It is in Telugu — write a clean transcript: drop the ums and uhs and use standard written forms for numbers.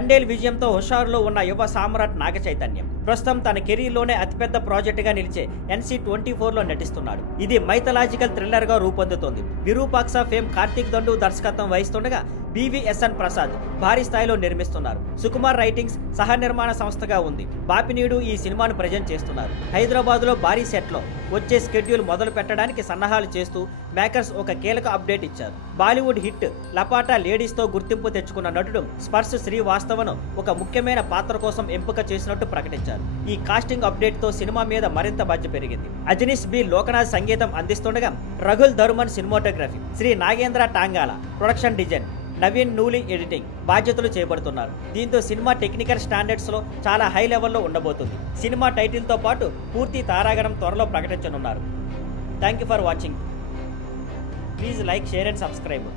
దండేల్ విజయంతో హుషారులో ఉన్న యువ సామ్రాట్ నాగ చైతన్యం ప్రస్తుతం తన కెరీర్లోనే అతిపెద్ద ప్రాజెక్టుగా నిలిచే NC24లో నటిస్తున్నాడు. ఇది మైథలాజికల్ థ్రిల్లర్ గా రూపొందుతోంది. విరూపాక్ష ఫేమ్ కార్తీక్ దండు దర్శకత్వం వహిస్తుండగా BVSN ప్రసాద్ భారీ స్థాయిలో నిర్మిస్తున్నారు. సుకుమార్ రైటింగ్స్ సహ నిర్మాణ సంస్థగా ఉంది. బాపినీడు ఈ సినిమాను ప్రజెంట్ చేస్తున్నారు. హైదరాబాద్ లో భారీ సెట్ లో వచ్చే స్కెడ్యూల్ మొదలు పెట్టడానికి సన్నాహాలు చేస్తూ మేకర్స్ ఒక కీలక అప్డేట్ ఇచ్చారు. బాలీవుడ్ హిట్ లపాటా లేడీస్ తో గుర్తింపు తెచ్చుకున్న నటుడు స్పర్శ్ శ్రీవాస్తవను ఒక ముఖ్యమైన పాత్ర కోసం ఎంపిక చేసినట్టు ప్రకటించారు. ఈ కాస్టింగ్ అప్డేట్ తో సినిమా మీద మరింత బజ్జ పెరిగింది. అజనీష్ బి లోకనాథ్ సంగీతం అందిస్తుండగా రఘుల్ Dharman cinematography, Shri Nagendra Tangala production design, Naveen Nooli editing బాధ్యతలు చేపడుతున్నారు. దీంతో సినిమా టెక్నికల్ స్టాండర్డ్స్ లో చాలా హై లెవెల్లో ఉండబోతుంది. సినిమా టైటిల్ తో పాటు పూర్తి తారాగణం త్వరలో ప్రకటించనున్నారు. Thank you for watching. Please like, share and subscribe.